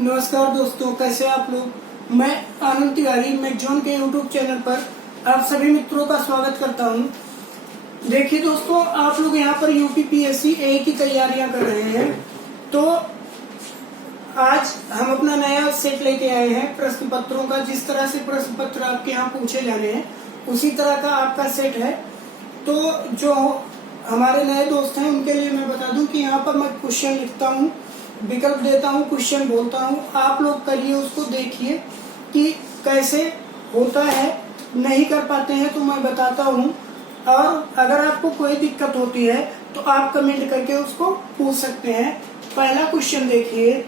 नमस्कार दोस्तों, कैसे आप लोग। मैं आनंद तिवारी मैगजॉन के यूट्यूब चैनल पर आप सभी मित्रों का स्वागत करता हूं। देखिए दोस्तों, आप लोग यहां पर यूपीपीएससी ए की तैयारियां कर रहे हैं, तो आज हम अपना नया सेट लेके आए हैं प्रश्न पत्रों का। जिस तरह से प्रश्न पत्र आपके यहाँ पूछे जाने हैं उसी तरह का आपका सेट है। तो जो हमारे नए दोस्त हैं उनके लिए मैं बता दूं कि यहाँ पर मैं क्वेश्चन लिखता हूँ, विकल्प देता हूँ, क्वेश्चन बोलता हूँ। आप लोग करिए, उसको देखिए कि कैसे होता है। नहीं कर पाते हैं तो मैं बताता हूँ, और अगर आपको कोई दिक्कत होती है तो आप कमेंट करके उसको पूछ सकते हैं। पहला क्वेश्चन देखिए,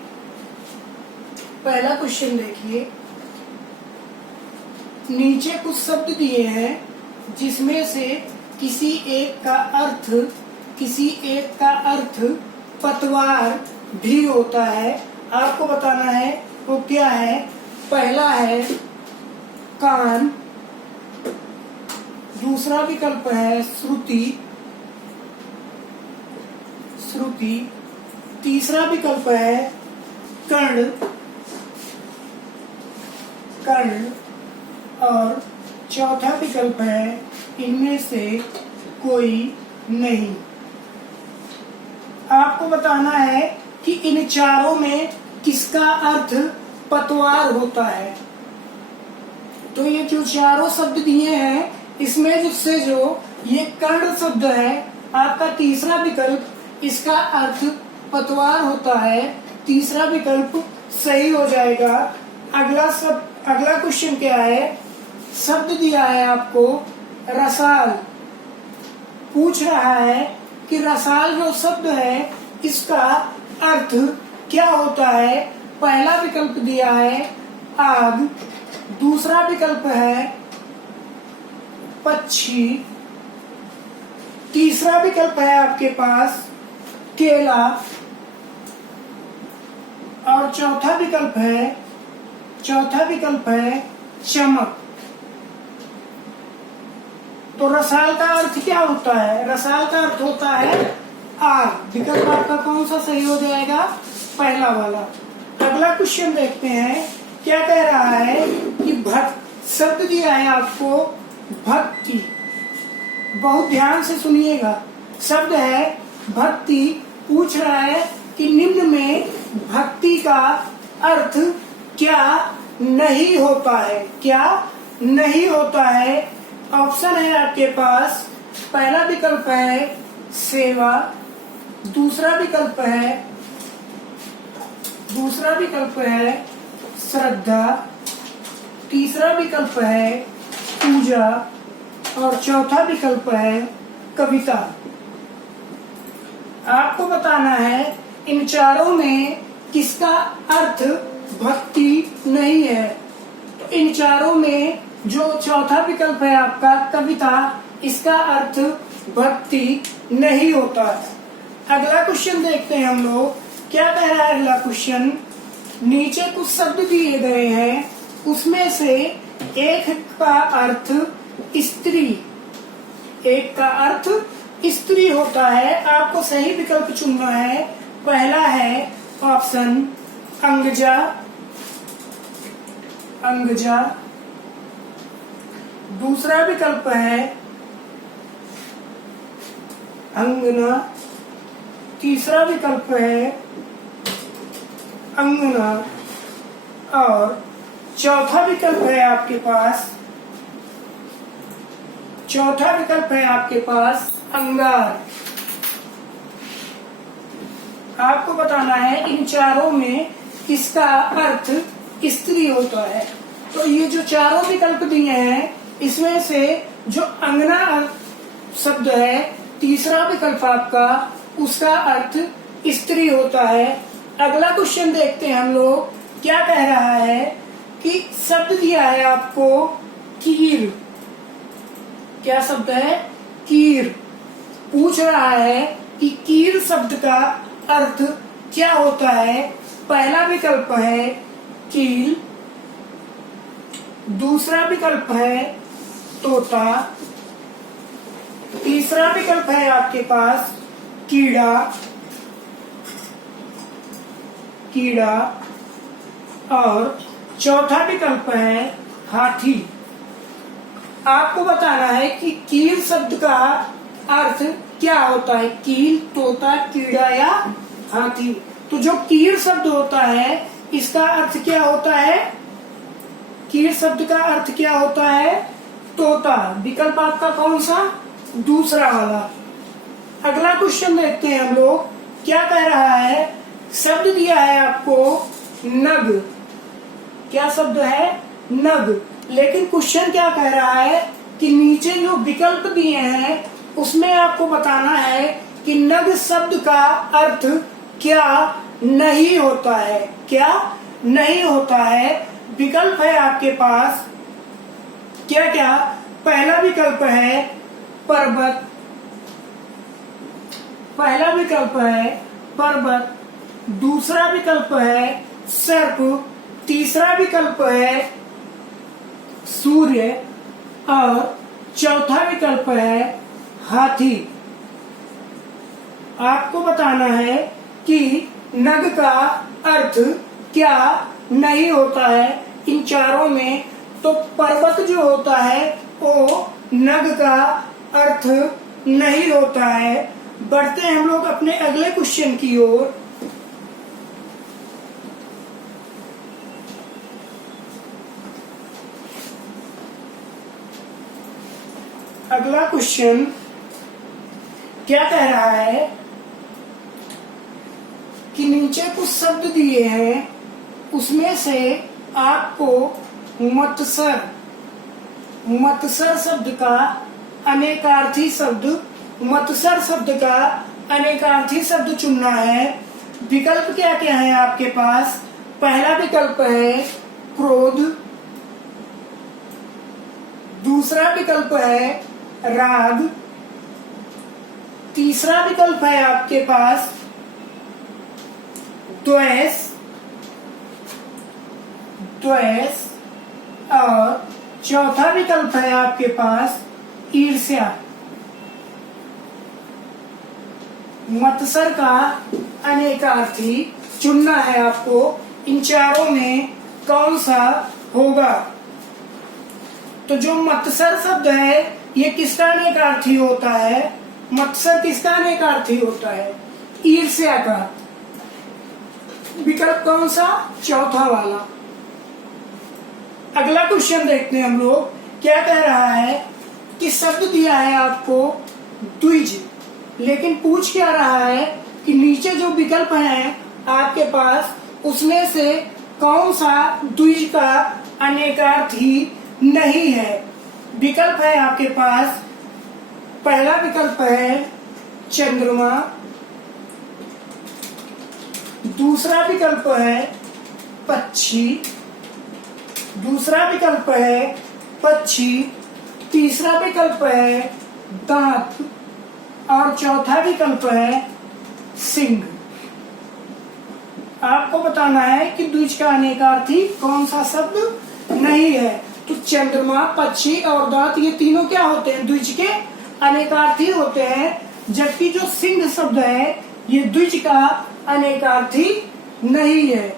नीचे कुछ शब्द दिए हैं जिसमें से किसी एक का अर्थ पतवार भी होता है। आपको बताना है वो क्या है। पहला है कान, दूसरा विकल्प है श्रुति, तीसरा विकल्प है कर्ण, और चौथा विकल्प है इनमें से कोई नहीं। आपको बताना है कि इन चारों में किसका अर्थ पतवार होता है। तो ये जो चारों शब्द दिए हैं इसमें से जो ये कर्ण शब्द है, आपका तीसरा विकल्प, इसका अर्थ पतवार होता है। तीसरा विकल्प सही हो जाएगा। अगला क्वेश्चन क्या है। शब्द दिया है आपको रसाल, पूछ रहा है कि रसाल जो शब्द है इसका अर्थ क्या होता है। पहला विकल्प दिया है आग, दूसरा विकल्प है पक्षी, तीसरा विकल्प है आपके पास केला, और चौथा विकल्प है चमक। तो रसाल का अर्थ क्या होता है। रसाल का अर्थ होता है आग। विकल्प आपका कौन सा सही हो जाएगा, पहला वाला। अगला क्वेश्चन देखते हैं क्या कह रहा है कि भक्त शब्द दिया है आपको भक्ति। बहुत ध्यान से सुनिएगा, शब्द है भक्ति। पूछ रहा है कि निम्न में भक्ति का अर्थ क्या नहीं होता है। ऑप्शन है आपके पास। पहला विकल्प है सेवा, दूसरा विकल्प है श्रद्धा, तीसरा विकल्प है पूजा, और चौथा विकल्प है कविता। आपको बताना है इन चारों में किसका अर्थ भक्ति नहीं है। तो इन चारों में जो चौथा विकल्प है आपका कविता, इसका अर्थ भक्ति नहीं होता है। अगला क्वेश्चन देखते हैं हम लोग क्या कह रहा है। अगला क्वेश्चन, नीचे कुछ शब्द दिए गए हैं, उसमें से एक का अर्थ स्त्री होता है। आपको सही विकल्प चुनना है। पहला है ऑप्शन अंगजा, दूसरा विकल्प है अंगना, तीसरा विकल्प है अंगना, और चौथा विकल्प है आपके पास अंगार। आपको बताना है इन चारों में किसका अर्थ स्त्री होता है। तो ये जो चारों विकल्प दिए हैं इसमें से जो अंगना शब्द है, तीसरा विकल्प आपका, उसका अर्थ स्त्री होता है। अगला क्वेश्चन देखते हैं हम लोग क्या कह रहा है कि शब्द दिया है आपको कीर। क्या शब्द है, कीर। पूछ रहा है कि कीर शब्द का अर्थ क्या होता है। पहला विकल्प है कील, दूसरा विकल्प है तोता, तीसरा विकल्प है आपके पास कीड़ा, और चौथा विकल्प है हाथी। आपको बताना है कि कील शब्द का अर्थ क्या होता है, कील, तोता, कीड़ा या हाथी। तो जो कील शब्द होता है इसका अर्थ क्या होता है, कील शब्द का अर्थ क्या होता है, तोता। विकल्प आपका कौन सा, दूसरा वाला। अगला क्वेश्चन देखते हैं हम लोग, क्या कह रहा है, शब्द दिया है आपको नग। क्या शब्द है, नग। लेकिन क्वेश्चन क्या कह रहा है कि नीचे जो विकल्प दिए हैं उसमें आपको बताना है कि नग शब्द का अर्थ क्या नहीं होता है, क्या नहीं होता है। विकल्प है आपके पास क्या क्या, पहला विकल्प है पर्वत, पहला विकल्प है पर्वत, दूसरा विकल्प है सर्प, तीसरा विकल्प है सूर्य और चौथा विकल्प है हाथी। आपको बताना है कि नग का अर्थ क्या नहीं होता है इन चारों में। तो पर्वत जो होता है वो नग का अर्थ नहीं होता है। बढ़ते हैं हम लोग अपने अगले क्वेश्चन की ओर। अगला क्वेश्चन क्या कह रहा है कि नीचे कुछ शब्द दिए हैं उसमें से आपको मत्सर, मत्सर शब्द का अनेकार्थी शब्द, मत्सर शब्द का अनेकार्थी शब्द चुनना है। विकल्प क्या क्या है आपके पास, पहला विकल्प है क्रोध, दूसरा विकल्प है राग, तीसरा विकल्प है आपके पास द्वेष, द्वेष और चौथा विकल्प है आपके पास ईर्ष्या। मत्सर का अनेकार्थी चुनना है आपको, इन चारों में कौन सा होगा। तो जो मत्सर शब्द है ये किसका अनेकार्थी होता है, मत्सर किसका अनेकार्थी होता है, ईर्ष्या का। विकल्प कौन सा, चौथा वाला। अगला क्वेश्चन देखते हैं हम लोग, क्या कह रहा है कि शब्द दिया है आपको द्विज, लेकिन पूछ क्या रहा है कि नीचे जो विकल्प हैं आपके पास उसमें से कौन सा द्विज का अनेकार्थी नहीं है। विकल्प है आपके पास, पहला विकल्प है चंद्रमा, दूसरा विकल्प है पक्षी, दूसरा विकल्प है पक्षी, तीसरा विकल्प है दांत और चौथा विकल्प है सिंह। आपको बताना है कि द्विज का अनेकार्थी कौन सा शब्द नहीं है। तो चंद्रमा, पक्षी और दांत ये तीनों क्या होते हैं, द्विज के अनेकार्थी होते हैं, जबकि जो सिंह शब्द है ये द्विज का अनेकार्थी नहीं है।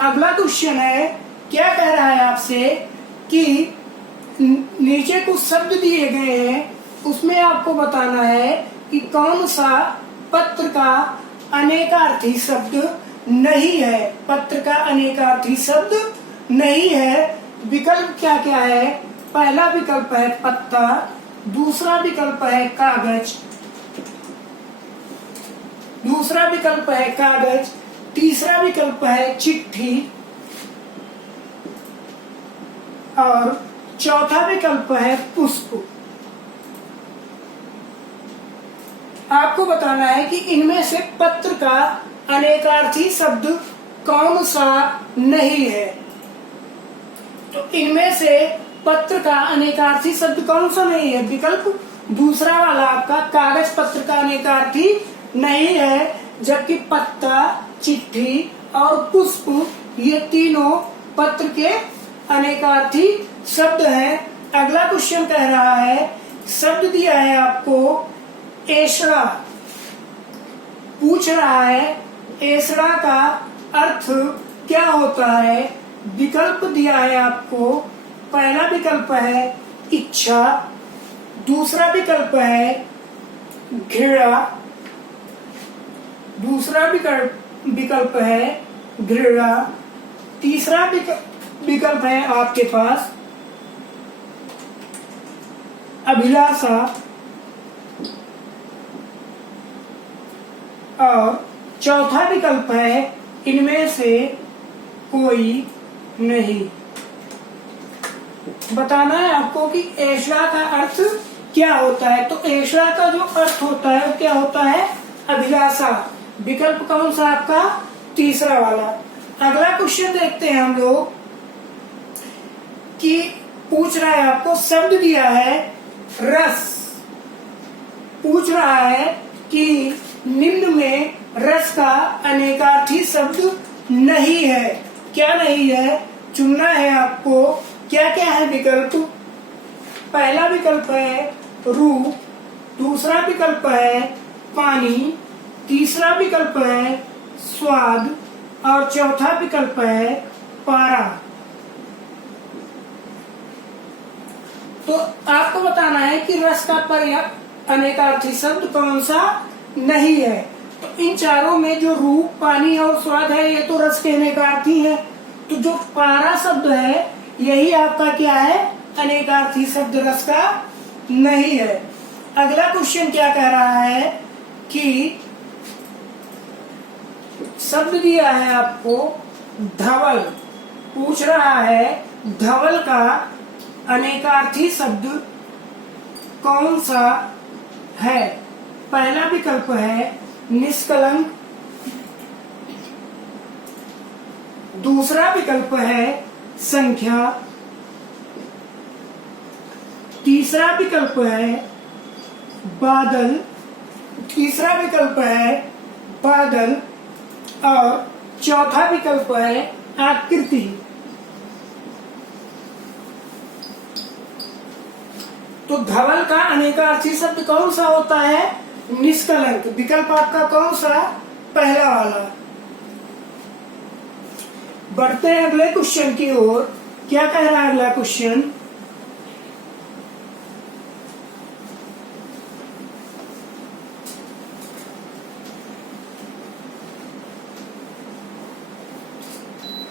अगला क्वेश्चन है, क्या कह रहा है आपसे कि नीचे कुछ शब्द दिए गए हैं उसमें आपको बताना है कि कौन सा पत्र का अनेकार्थी शब्द नहीं है, पत्र का अनेकार्थी शब्द नहीं है। विकल्प क्या क्या है, पहला विकल्प है पत्ता, दूसरा विकल्प है कागज, दूसरा विकल्प है कागज, तीसरा विकल्प है चिट्ठी और चौथा विकल्प है पुष्प। आपको बताना है कि इनमें से पत्र का अनेकार्थी शब्द कौन सा नहीं है। तो इनमें से पत्र का अनेकार्थी शब्द कौन सा नहीं है, विकल्प दूसरा वाला आपका कागज पत्र का अनेकार्थी नहीं है, जबकि पत्ता, चिट्ठी और पुष्प ये तीनों पत्र के अनेकार्थी शब्द हैं। अगला क्वेश्चन कह रहा है, शब्द दिया है आपको एसड़ा, पूछ रहा है एसड़ा का अर्थ क्या होता है। विकल्प दिया है आपको। पहला विकल्प है इच्छा, दूसरा विकल्प है घृणा, दूसरा विकल्प है घृणा, तीसरा विकल्प है आपके पास अभिलाषा और चौथा विकल्प है इनमें से कोई नहीं। बताना है आपको कि ऐसा का अर्थ क्या होता है। तो ऐसा का जो अर्थ होता है क्या होता है? अभिलाषा। विकल्प कौन सा आपका? तीसरा वाला। अगला क्वेश्चन देखते हैं हम लोग कि पूछ रहा है आपको, शब्द दिया है रस, पूछ रहा है कि निम्न में रस का अनेकार्थी शब्द नहीं है। क्या नहीं है? चुनना है आपको। क्या क्या है विकल्प? पहला विकल्प है रूप, दूसरा विकल्प है पानी, तीसरा विकल्प है स्वाद और चौथा विकल्प है पारा। तो आपको बताना है कि रस का अनेकार्थी शब्द कौन सा नहीं है। तो इन चारों में जो रूप, पानी और स्वाद है ये तो रस के अनेकार्थी है। तो जो पारा शब्द है यही आपका क्या है? अनेकार्थी शब्द, रस का नहीं है। अगला क्वेश्चन क्या कह रहा है कि शब्द दिया है आपको धवल, पूछ रहा है धवल का अनेकार्थी शब्द कौन सा है। पहला विकल्प है निष्कलंक, दूसरा विकल्प है संख्या, तीसरा विकल्प है बादल, तीसरा विकल्प है बादल और चौथा विकल्प है आकृति। तो धवल का अनेकार्थी शब्द कौन सा होता है? निष्कलंक। विकल्प आपका कौन सा? पहला वाला। बढ़ते हैं अगले क्वेश्चन की ओर। क्या कह रहा है अगला क्वेश्चन?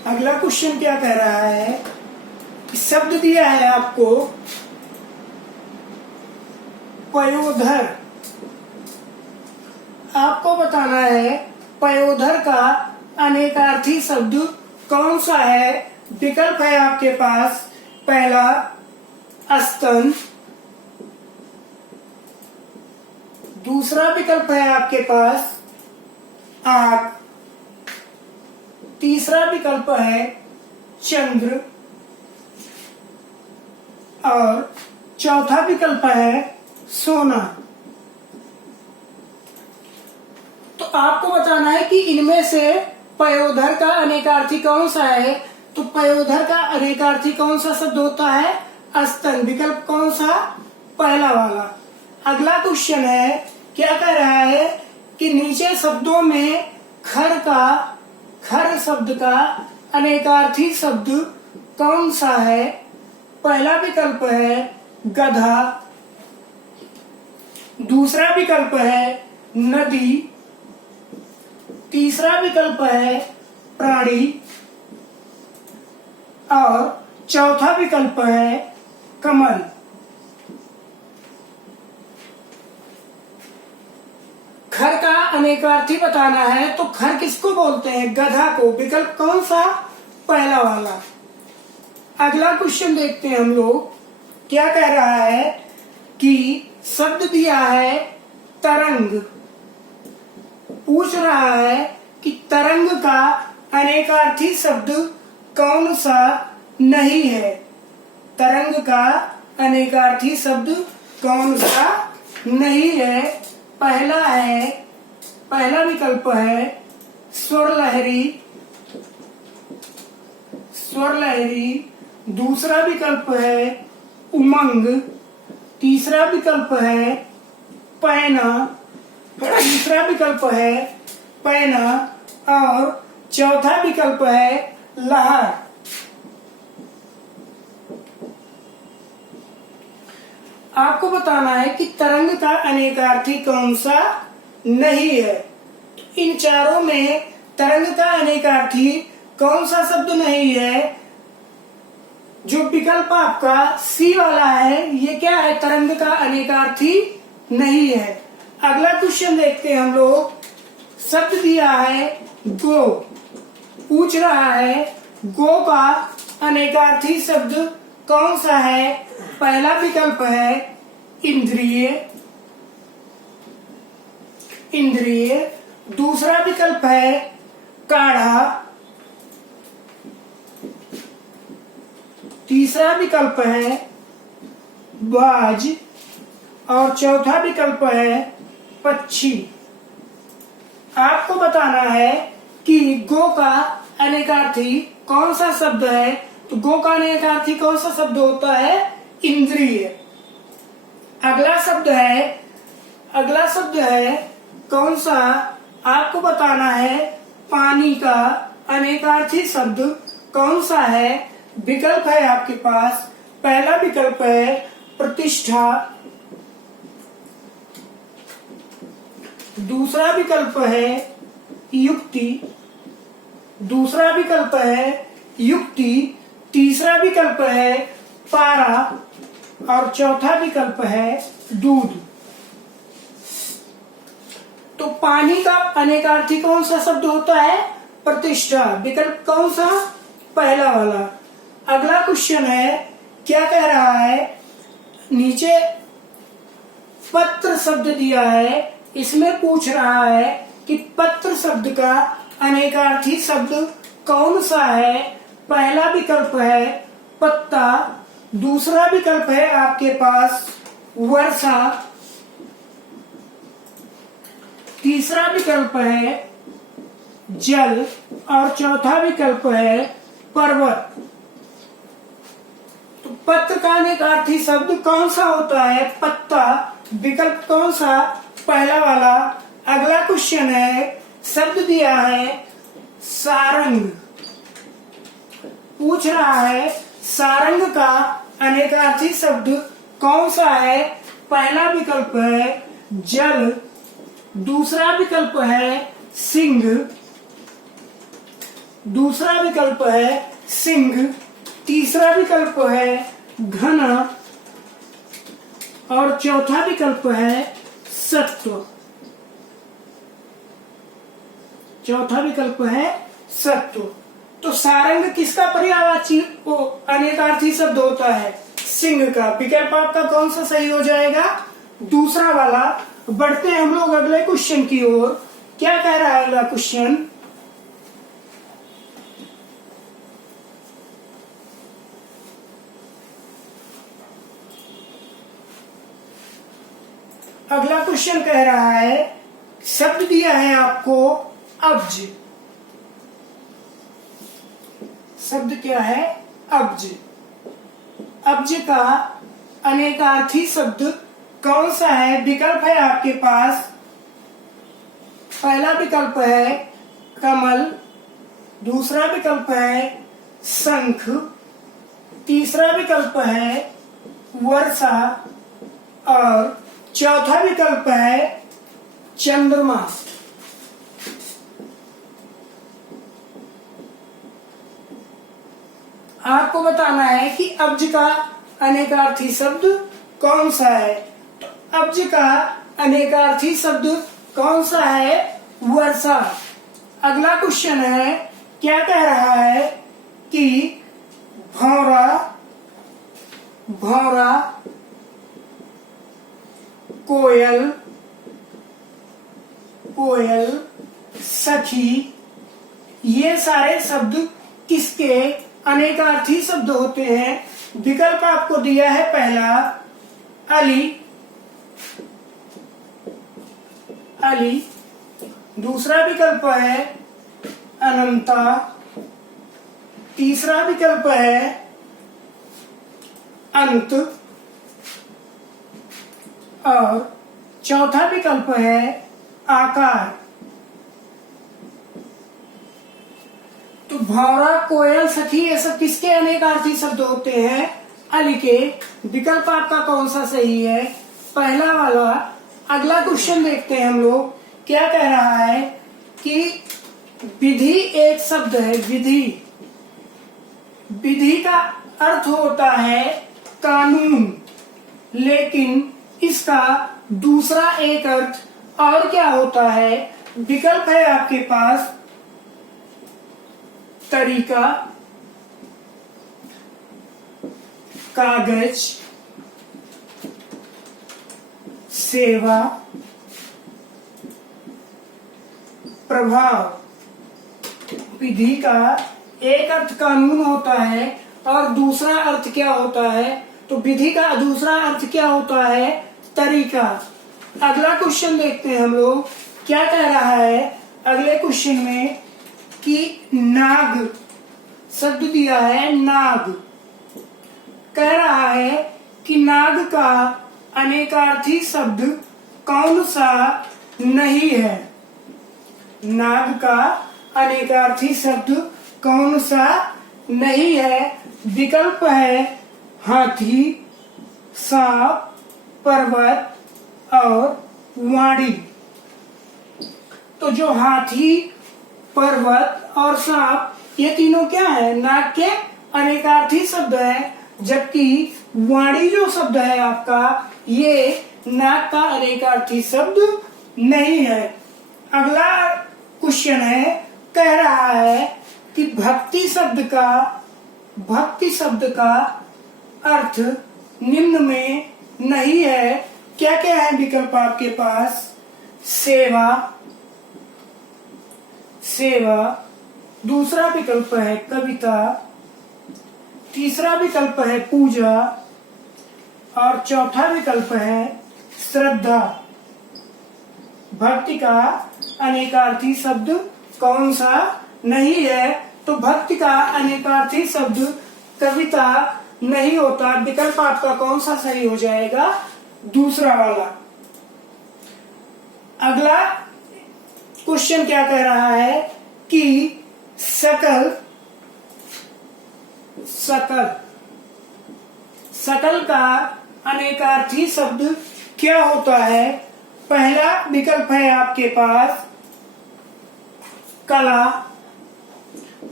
अगला क्वेश्चन क्या कह रहा है कि शब्द दिया है आपको पयोधर। आपको बताना है पयोधर का अनेकार्थी शब्द कौन सा है। विकल्प है आपके पास पहला स्तन, दूसरा विकल्प है आपके पास आंख, तीसरा विकल्प है चंद्र और चौथा विकल्प है सोना। तो आपको बताना है कि इनमें से पयोधर का अनेकार्थी कौन सा है। तो पयोधर का अनेकार्थी कौन सा शब्द होता है? स्तन। विकल्प कौन सा? पहला वाला। अगला क्वेश्चन है, क्या कह रहा है कि नीचे शब्दों में खर शब्द का अनेकार्थी शब्द कौन सा है। पहला विकल्प है गधा, दूसरा विकल्प है नदी, तीसरा विकल्प है प्राणी और चौथा विकल्प है कमल। खर का अनेकार्थी बताना है तो खर किसको बोलते हैं? गधा को। विकल्प कौन सा? पहला वाला। अगला क्वेश्चन देखते हैं हम लोग। क्या कह रहा है कि शब्द दिया है तरंग, पूछ रहा है कि तरंग का अनेकार्थी शब्द कौन सा नहीं है। तरंग का अनेकार्थी शब्द कौन सा नहीं है। पहला विकल्प है स्वर लहरी, दूसरा विकल्प है उमंग, तीसरा विकल्प है पैना, तीसरा विकल्प है पैना और चौथा विकल्प है लहर। आपको बताना है कि तरंग का अनेकार्थी कौन सा नहीं है। इन चारों में तरंग का अनेकार्थी कौन सा शब्द नहीं है? जो विकल्प आपका सी वाला है, ये क्या है? तरंग का अनेकार्थी नहीं है। अगला क्वेश्चन देखते हैं हम लोग। शब्द दिया है गो, पूछ रहा है गो का अनेकार्थी शब्द कौन सा है? पहला विकल्प है इंद्रिय, इंद्रिय। दूसरा विकल्प है काढ़ा, तीसरा विकल्प है बाज और चौथा विकल्प है पक्षी। आपको बताना है कि गो का अनेकार्थी कौन सा शब्द है। तो गो का अनेकार्थी कौन सा शब्द होता है? इंद्रिय। अगला शब्द है कौन सा? आपको बताना है पानी का अनेकार्थी शब्द कौन सा है। विकल्प है आपके पास। पहला विकल्प है प्रतिष्ठा, दूसरा विकल्प है युक्ति, दूसरा विकल्प है युक्ति, तीसरा विकल्प है पारा और चौथा विकल्प है दूध। तो पानी का अनेकार्थी कौन सा शब्द होता है? प्रतिष्ठा। विकल्प कौन सा? पहला वाला। अगला क्वेश्चन है, क्या कह रहा है? नीचे पत्र शब्द दिया है, इसमें पूछ रहा है कि पत्र शब्द का अनेकार्थी शब्द कौन सा है। पहला विकल्प है पत्ता, दूसरा विकल्प है आपके पास वर्षा, तीसरा विकल्प है जल और चौथा विकल्प है पर्वत। तो पत्र का अनेकार्थी शब्द कौन सा होता है? पत्ता। विकल्प कौन सा? पहला वाला। अगला क्वेश्चन है, शब्द दिया है सारंग, पूछ रहा है सारंग का अनेकार्थी शब्द कौन सा है। पहला विकल्प है जल, दूसरा विकल्प है सिंह, दूसरा विकल्प है सिंह, तीसरा विकल्प है घना और चौथा विकल्प है सत्व। चौथा विकल्प है सत्व। तो सारंग किसका पर्यायवाची अनेकार्थी शब्द होता है? सिंह का। विकल्प आपका कौन सा सही हो जाएगा? दूसरा वाला। बढ़ते हैं हम लोग अगले क्वेश्चन की ओर। क्या कह रहा है अगला क्वेश्चन? अगला क्वेश्चन कह रहा है, शब्द दिया है आपको अब्ज। शब्द क्या है? अब्ज। अब्ज का अनेकार्थी शब्द कौन सा है? विकल्प है आपके पास। पहला विकल्प है कमल, दूसरा विकल्प है शंख, तीसरा विकल्प है वर्षा और चौथा विकल्प है चंद्रमा। आपको बताना है कि अब्ज का अनेकार्थी शब्द कौन सा है। तो अब्ज का अनेकार्थी शब्द कौन सा है? वर्षा। अगला क्वेश्चन है, क्या कह रहा है कि भौरा, भौरा, कोयल, कोयल, सखी, ये सारे शब्द किसके अनेकार्थी शब्द होते हैं? विकल्प आपको दिया है पहला अली, अली, दूसरा विकल्प है अनंता, तीसरा विकल्प है अंत और चौथा विकल्प है आकार। तो भौरा, कोयल, सखी, ये सब किसके अनेकार्थी शब्द होते हैं? लिखे। विकल्प आपका कौन सा सही है? पहला वाला। अगला क्वेश्चन देखते हैं हम लोग, क्या कह रहा है कि विधि एक शब्द है। विधि, विधि का अर्थ होता है कानून, लेकिन इसका दूसरा एक अर्थ और क्या होता है? विकल्प है आपके पास तरीका, कागज, सेवा, प्रभाव। विधि का एक अर्थ कानून होता है और दूसरा अर्थ क्या होता है? तो विधि का दूसरा अर्थ क्या होता है? तरीका। अगला क्वेश्चन देखते हैं हम लोग, क्या कह रहा है अगले क्वेश्चन में कि नाग शब्द दिया है। नाग कह रहा है कि नाग का अनेकार्थी शब्द कौन सा नहीं है? नाग का अनेकार्थी शब्द कौन सा नहीं है? विकल्प है हाथी, सांप, पर्वत और वाणी। तो जो हाथी, पर्वत और सांप, ये तीनों क्या है? नाग के अनेकार्थी शब्द है, जबकि वाणी जो शब्द है आपका, ये नाग का अनेकार्थी शब्द नहीं है। अगला क्वेश्चन है, कह रहा है कि भक्ति शब्द का अर्थ निम्न में नहीं है। क्या क्या है विकल्प आपके पास? सेवा, दूसरा विकल्प है कविता, तीसरा विकल्प है पूजा और चौथा विकल्प है श्रद्धा। भक्ति का अनेकार्थी शब्द कौन सा नहीं है? तो भक्ति का अनेकार्थी शब्द कविता नहीं होता। विकल्प आपका कौन सा सही हो जाएगा? दूसरा वाला। अगला क्वेश्चन क्या कह रहा है कि सकल का अनेकार्थी शब्द क्या होता है? पहला विकल्प है आपके पास कला,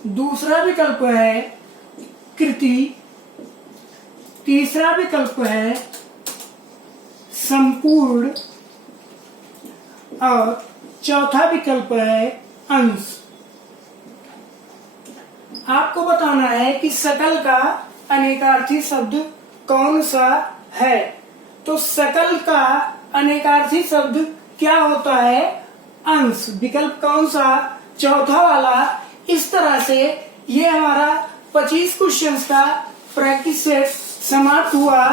दूसरा विकल्प है कृति, तीसरा विकल्प है संपूर्ण और चौथा विकल्प है अंश। आपको बताना है कि सकल का अनेकार्थी शब्द कौन सा है। तो सकल का अनेकार्थी शब्द क्या होता है? अंश। विकल्प कौन सा? चौथा वाला। इस तरह से ये हमारा 25 क्वेश्चंस का प्रैक्टिस सेट समाप्त हुआ।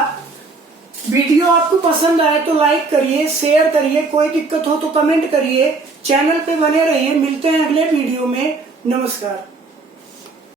वीडियो आपको पसंद आए तो लाइक करिए, शेयर करिए, कोई दिक्कत हो तो कमेंट करिए, चैनल पे बने रहिए। मिलते हैं अगले वीडियो में। नमस्कार।